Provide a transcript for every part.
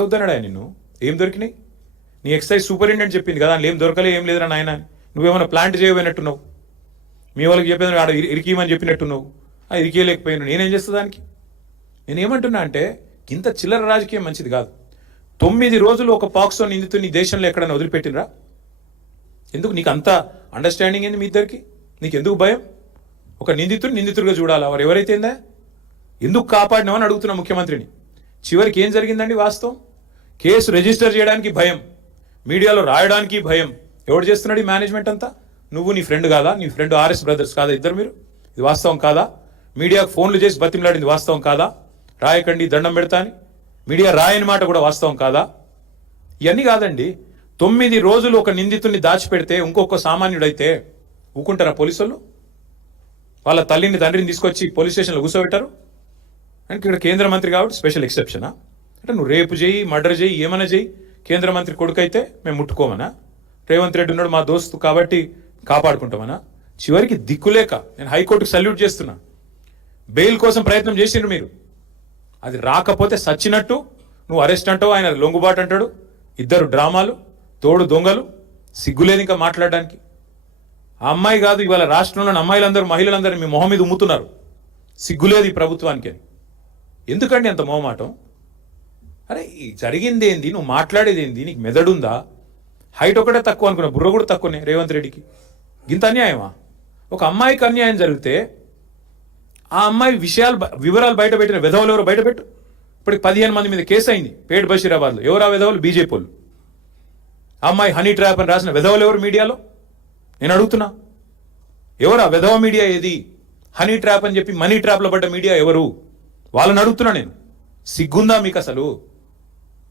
అవుతున్నాడా నిన్ను ఏం దొరికినాయి? నీ ఎక్సైజ్ సూపరింటెండెంట్ చెప్పింది కదా, ఏం దొరకలే, ఏం లేదురా నాయన, నువ్వేమైనా ప్లాంట్ చేయబోయినట్టున్నావు, మీ వాళ్ళకి చెప్పేది ఆడ ఇరికియమని చెప్పినట్టున్నావు, ఆ ఇరికియలేకపోయినా నేనేం చేస్తా దానికి? నేనేమంటున్నా అంటే ఇంత చిల్లర రాజకీయం మంచిది కాదు. 9 రోజులు ఒక పాక్సో నిందితు నీ దేశంలో ఎక్కడైనా వదిలిపెట్టినరా? ఎందుకు నీకు అంత అండర్స్టాండింగ్ ఏంది మీ ఇద్దరికి? నీకు ఎందుకు భయం? ఒక నిందితుడిగా చూడాలా? వారు ఎవరైతే ఏందా ఎందుకు కాపాడినామని అడుగుతున్నా ముఖ్యమంత్రిని. చివరికి ఏం జరిగిందండి వాస్తవం? కేసు రిజిస్టర్ చేయడానికి భయం, మీడియాలో రాయడానికి భయం. ఎవరు చేస్తున్నాడు ఈ మేనేజ్మెంట్ అంతా? నువ్వు నీ ఫ్రెండ్ కాదా? నీ ఫ్రెండ్ ఆర్ఎస్ బ్రదర్స్ కాదా ఇద్దరు మీరు? ఇది వాస్తవం కాదా? మీడియాకు ఫోన్లు చేసి బతిమలాడింది వాస్తవం కాదా? రాయకండి దండం పెడతా అని మీడియా రాయని మాట కూడా వాస్తవం కాదా? ఇవన్నీ కాదండి. 9 రోజులు ఒక నిందితుడిని దాచిపెడితే ఇంకొక సామాన్యుడైతే ఊకుంటారా పోలీసులు? వాళ్ళ తల్లిని తండ్రిని తీసుకొచ్చి పోలీస్ స్టేషన్లో కూర్చోబెట్టారు. అంటే ఇక్కడ కేంద్ర మంత్రి కాబట్టి స్పెషల్ ఎక్సెప్షనా? అంటే నువ్వు రేపు చేయి, మర్డర్ చేయి, ఏమైనా చేయి, కేంద్ర మంత్రి కొడుకు అయితే మేము ముట్టుకోమనా? రేవంత్ రెడ్డి ఉన్నాడు మా దోస్తు కాబట్టి కాపాడుకుంటామనా? చివరికి దిక్కులేక నేను హైకోర్టుకు సల్యూట్ చేస్తున్నా. బెయిల్ కోసం ప్రయత్నం చేసిండ్రు మీరు, అది రాకపోతే సచ్చినట్టు నువ్వు అరెస్ట్ అంటావు, ఆయన లొంగుబాటు అంటాడు. ఇద్దరు డ్రామాలు, తోడు దొంగలు, సిగ్గులేదు ఇంకా మాట్లాడడానికి. ఆ అమ్మాయి కాదు, ఇవాళ రాష్ట్రంలోని అమ్మాయిలందరూ మహిళలందరూ మీ మొహం మీద ఉమ్ముతున్నారు. సిగ్గులేదు ఈ ప్రభుత్వానికి అని. ఎందుకండి అంత మొహమాటం? అరే జరిగింది ఏంది, నువ్వు మాట్లాడేది ఏంది, నీకు మెదడుందా? హైట్ ఒకటే తక్కువ అనుకున్నా, బుర్ర కూడా తక్కువనే రేవంత్ రెడ్డికి. ఇంత అన్యాయమా? ఒక అమ్మాయికి అన్యాయం జరిగితే ఆ అమ్మాయి వివరాలు బయట పెట్టిన విధవలు ఎవరు బయటపెట్టు. ఇప్పటికి 15 మంది మీద కేసు అయింది పేట్ బషీరాబాద్లో. ఎవరు ఆ విధవలు? బీజేపీ వాళ్ళు. అమ్మాయి హనీ ట్రాప్ అని రాసిన విధవలు ఎవరు మీడియాలో? నేను అడుగుతున్నా, ఎవరు ఆ విధవ మీడియా? ఏది హనీ ట్రాప్ అని చెప్పి మనీ ట్రాప్లో పడ్డ మీడియా ఎవరు? వాళ్ళని అడుగుతున్నా నేను. సిగ్గుందా మీకు? అసలు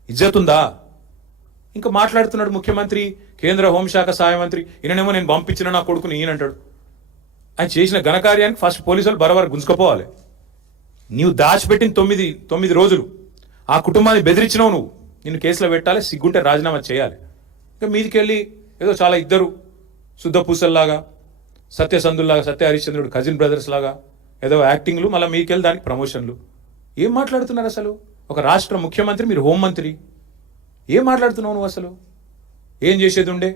ఇజ్జతుందా? ఇంకా మాట్లాడుతున్నాడు ముఖ్యమంత్రి, కేంద్ర హోంశాఖ సహాయ మంత్రి. ఈయనేమో నేను పంపించిన నా కొడుకుని ఈయనంటాడు. ఆయన చేసిన ఘనకార్యానికి ఫస్ట్ పోలీసులు బరబర గుంజుకపోవాలి. నీవు దాచిపెట్టిన 9 రోజులు ఆ కుటుంబాన్ని బెదిరించినావు నువ్వు. నిన్ను కేసులో పెట్టాలి, సిగ్గుంటే రాజీనామా చేయాలి. ఇంకా మీదికి వెళ్ళి ఏదో చాలా ఇద్దరు శుద్ధ పూసల్లాగా, సత్యసంధుల్లాగా, సత్య హరిశ్చంద్రుడు కజిన్ బ్రదర్స్ లాగా ఏదో యాక్టింగ్లు, మళ్ళీ మీదికి వెళ్ళి దానికి ప్రమోషన్లు. ఏం మాట్లాడుతున్నారు అసలు? ఒక రాష్ట్ర ముఖ్యమంత్రి, మీరు హోంమంత్రి, ఏం మాట్లాడుతున్నావు నువ్వు అసలు? ఏం చేసేది ఉండే?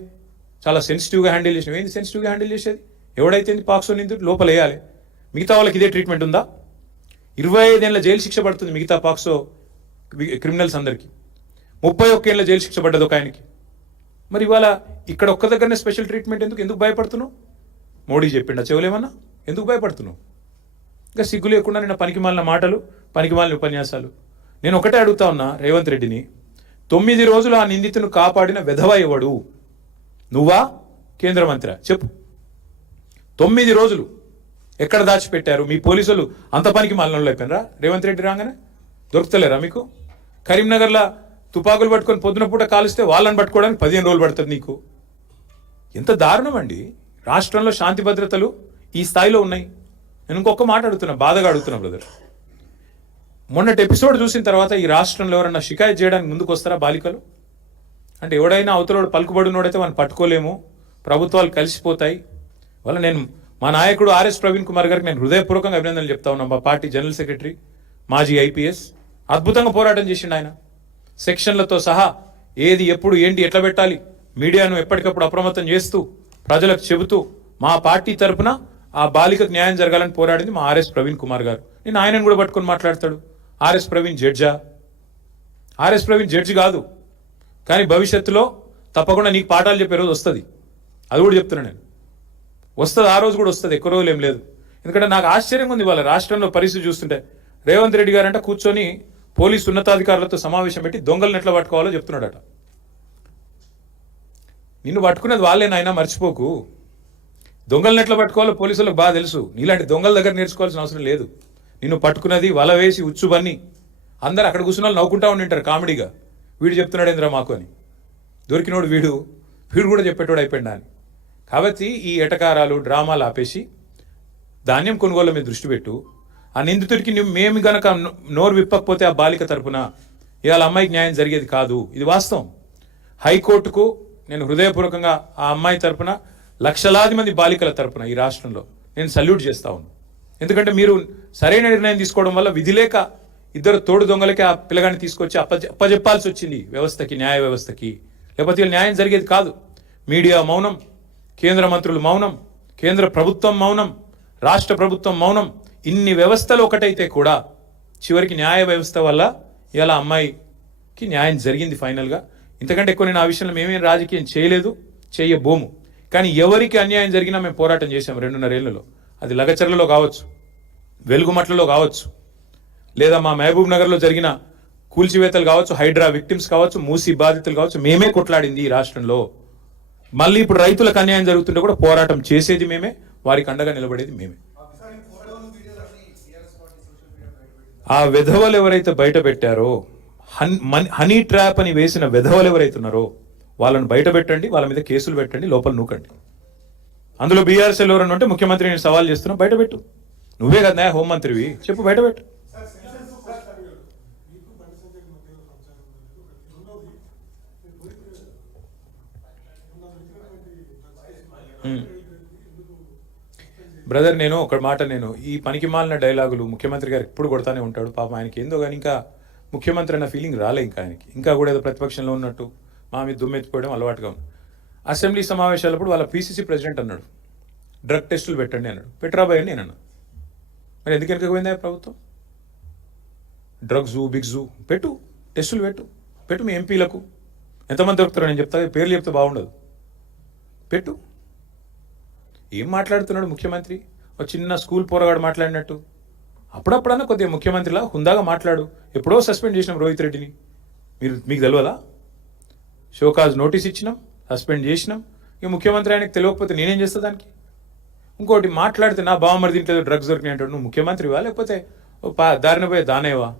చాలా సెన్సిటివ్గా హ్యాండిల్ చేసినావు. ఏంది సెన్సిటివ్గా హ్యాండిల్ చేసేది? ఎవడైతే పాక్సో నిందితుడు లోపల వేయాలి. మిగతా వాళ్ళకి ఇదే ట్రీట్మెంట్ ఉందా? 25 ఏళ్ళ జైలు శిక్ష పడుతుంది మిగతా పాక్సో క్రిమినల్స్ అందరికీ. 31 ఏళ్ళ జైలు శిక్ష పడ్డది ఒక ఆయనకి. మరి ఇవాళ ఇక్కడ ఒక్క దగ్గరనే స్పెషల్ ట్రీట్మెంట్ ఎందుకు భయపడుతున్నావు? మోడీ చెప్పిండా చెవులేమన్నా? ఎందుకు భయపడుతున్నావు? ఇంకా సిగ్గు లేకుండా నిన్న పనికిమాలిన మాటలు, పనికిమాలిన ఉపన్యాసాలు. నేను ఒకటే అడుగుతా ఉన్నా రేవంత్ రెడ్డిని, 9 రోజులు ఆ నిందితును కాపాడిన వెధవ ఎవడు? నువ్వా కేంద్ర మంత్రి? చెప్పు. 9 రోజులు ఎక్కడ దాచిపెట్టారు? మీ పోలీసులు అంత పనికి మాలినోళ్ళు అయిపోయినరా? రేవంత్ రెడ్డి రాగానే దొరుకుతలేరా మీకు? కరీంనగర్లో తుపాకులు పట్టుకొని పొద్దున పూట కాలిస్తే వాళ్ళని పట్టుకోవడానికి 15 రోజులు పడుతుంది నీకు. ఎంత దారుణం అండి! రాష్ట్రంలో శాంతి భద్రతలు ఈ స్థాయిలో ఉన్నాయి. నేను ఇంకొక మాట అడుగుతున్నా, బాధగా అడుగుతున్నా బ్రదర్. మొన్నటి ఎపిసోడ్ చూసిన తర్వాత ఈ రాష్ట్రంలో ఎవరన్నా షికాయత్ చేయడానికి ముందుకు వస్తారా బాలికలు? అంటే ఎవడైనా అవతలోడు పలుకుబడినోడైతే మనం పట్టుకోలేము, ప్రభుత్వాలు కలిసిపోతాయి. వల్ల నేను మా నాయకుడు ఆర్ఎస్ ప్రవీణ్ కుమార్ గారికి నేను హృదయపూర్వకంగా అభినందనలు చెప్తా ఉన్నాను. మా పార్టీ జనరల్ సెక్రటరీ, మాజీ ఐపీఎస్, అద్భుతంగా పోరాటం చేసిండు ఆయన. సెక్షన్లతో సహా ఏది ఎప్పుడు ఏంటి ఎట్లా పెట్టాలి, మీడియాను ఎప్పటికప్పుడు అప్రమత్తం చేస్తూ ప్రజలకు చెబుతూ మా పార్టీ తరఫున ఆ బాలికకు న్యాయం జరగాలని పోరాడింది మా ఆర్ఎస్ ప్రవీణ్ కుమార్ గారు. నేను ఆయనను కూడా పట్టుకొని మాట్లాడతాడు. ఆర్ఎస్ ప్రవీణ్ జడ్జా? ఆర్ఎస్ ప్రవీణ్ జడ్జి కాదు, కానీ భవిష్యత్తులో తప్పకుండా నీకు పాఠాలు చెప్పే రోజు వస్తుంది. అది కూడా చెప్తున్నా నేను. వస్తుంది, ఆ రోజు కూడా వస్తుంది, ఎక్కువ రోజులు ఏం లేదు. ఎందుకంటే నాకు ఆశ్చర్యంగా ఉంది వాళ్ళ రాష్ట్రంలో పరిస్థితి చూస్తుంటే. రేవంత్ రెడ్డి గారంట కూర్చొని పోలీసు ఉన్నతాధికారులతో సమావేశం పెట్టి దొంగలను ఎట్లా పట్టుకోవాలో చెప్తున్నాడట. నిన్ను పట్టుకునేది వాళ్ళేనాయనా, మర్చిపోకు. దొంగలను ఎట్లా పట్టుకోవాలో పోలీసులకు బాగా తెలుసు. నీలాంటి దొంగల దగ్గర నేర్చుకోవాల్సిన అవసరం లేదు. నిన్ను పట్టుకున్నది వల వేసి ఉచ్చుబన్ని అందరు అక్కడ కూర్చున్న వాళ్ళు నవ్వుకుంటా ఉండింటారు కామెడీగా, వీడు చెప్తున్నాడు ఏంద్రా మాకు అని. దొరికినోడు వీడు కూడా చెప్పేటోడు అయిపోయిందా అని. కాబట్టి ఈ ఎటకారాలు డ్రామాలు ఆపేసి ధాన్యం కొనుగోలు మీద దృష్టి పెట్టు. ఆ నిందితుడికి మేము గనక నోరు విప్పకపోతే ఆ బాలిక తరపున ఇవాళ అమ్మాయికి న్యాయం జరిగేది కాదు. ఇది వాస్తవం. హైకోర్టుకు నేను హృదయపూర్వకంగా ఆ అమ్మాయి తరపున, లక్షలాది మంది బాలికల తరపున ఈ రాష్ట్రంలో నేను సల్యూట్ చేస్తా ఉన్నాను. ఎందుకంటే మీరు సరైన నిర్ణయం తీసుకోవడం వల్ల విధి లేక ఇద్దరు తోడు దొంగలకి ఆ పిల్లగాన్ని తీసుకొచ్చి అప్పజెప్పాల్సి వచ్చింది వ్యవస్థకి, న్యాయ వ్యవస్థకి. లేకపోతే వీళ్ళు న్యాయం జరిగేది కాదు. మీడియా మౌనం, కేంద్ర మంత్రులు మౌనం, కేంద్ర ప్రభుత్వం మౌనం, రాష్ట్ర ప్రభుత్వం మౌనం. ఇన్ని వ్యవస్థలు ఒకటైతే కూడా చివరికి న్యాయ వ్యవస్థ వల్ల ఇలా అమ్మాయికి న్యాయం జరిగింది ఫైనల్గా. ఇంతకంటే ఎక్కువ నేను ఆ విషయంలో మేమేం రాజకీయం చేయలేదు, చేయబోము. కానీ ఎవరికి అన్యాయం జరిగినా మేము పోరాటం చేశాం 2.5 ఏళ్లలో. అది లగచర్లలో కావచ్చు, వెలుగుమట్లలో కావచ్చు, లేదా మా మహబూబ్ నగర్లో జరిగిన కూల్చివేతలు కావచ్చు, హైడ్రా విక్టిమ్స్ కావచ్చు, మూసీ బాధితులు కావచ్చు. మేమే కొట్లాడింది ఈ రాష్ట్రంలో. మళ్ళీ ఇప్పుడు రైతులకు అన్యాయం జరుగుతుంటే కూడా పోరాటం చేసేది మేమే, వారికి అండగా నిలబడేది మేమే. ఆ విధవలు ఎవరైతే బయట పెట్టారో, హనీ ట్రాప్ అని వేసిన విధవలు ఎవరైతే ఉన్నారో వాళ్ళని బయట పెట్టండి, వాళ్ళ మీద కేసులు పెట్టండి, లోపల నూకండి. అందులో బీఆర్ఎస్ఎల్ ఎవరన్నా ఉంటే ముఖ్యమంత్రి నేను సవాల్ చేస్తున్నా, బయట పెట్టు. నువ్వే కదా హోంమంత్రివి, చెప్పు, బయట పెట్టు. బ్రదర్, నేను ఒక మాట, నేను ఈ పనికి మాలిన డైలాగులు ముఖ్యమంత్రి గారు ఎప్పుడు కొడతానే ఉంటాడు. పాపం ఆయనకి ఏందో కానీ ఇంకా ముఖ్యమంత్రి అన్న ఫీలింగ్ రాలే ఇంకా ఆయనకి. ఇంకా కూడా ఏదో ప్రతిపక్షంలో ఉన్నట్టు మా మీద దుమ్మెత్తిపోవడం అలవాటుగా ఉంది. అసెంబ్లీ సమావేశాలప్పుడు వాళ్ళ పీసీసీ ప్రెసిడెంట్ అన్నాడు, డ్రగ్ టెస్టులు పెట్టండి అన్నాడు. పెట్టరాబాయ్ అని నేను అన్నా. మరి ఎందుకు వెనకపోయిందా ప్రభుత్వం? డ్రగ్స్, బిగ్జు పెట్టు, టెస్టులు పెట్టు మీ ఎంపీలకు. ఎంతమంది దొరుకుతారో నేను చెప్తా, పేర్లు చెప్తే బాగుండదు. పెట్టు. ఏం మాట్లాడుతున్నాడు ముఖ్యమంత్రి? ఒక చిన్న స్కూల్ పోరగాడు మాట్లాడినట్టు. అప్పుడప్పుడన్నా కొద్దిగా ముఖ్యమంత్రిలా హుందాగా మాట్లాడు. ఎప్పుడో సస్పెండ్ చేసినాం రోహిత్ రెడ్డిని, మీకు తెలియదా? షోకాజ్ నోటీస్ ఇచ్చినాం, సస్పెండ్ చేసినాం. ఇక ముఖ్యమంత్రి ఆయనకు తెలియకపోతే నేనేం చేస్తా దానికి? ఇంకోటి మాట్లాడితే నా బావమరిది ఇంట్లో డ్రగ్స్ దొరికినాయి అంటాడు. నువ్వు ముఖ్యమంత్రివా లేకపోతే దారిన పోయే దానేవా?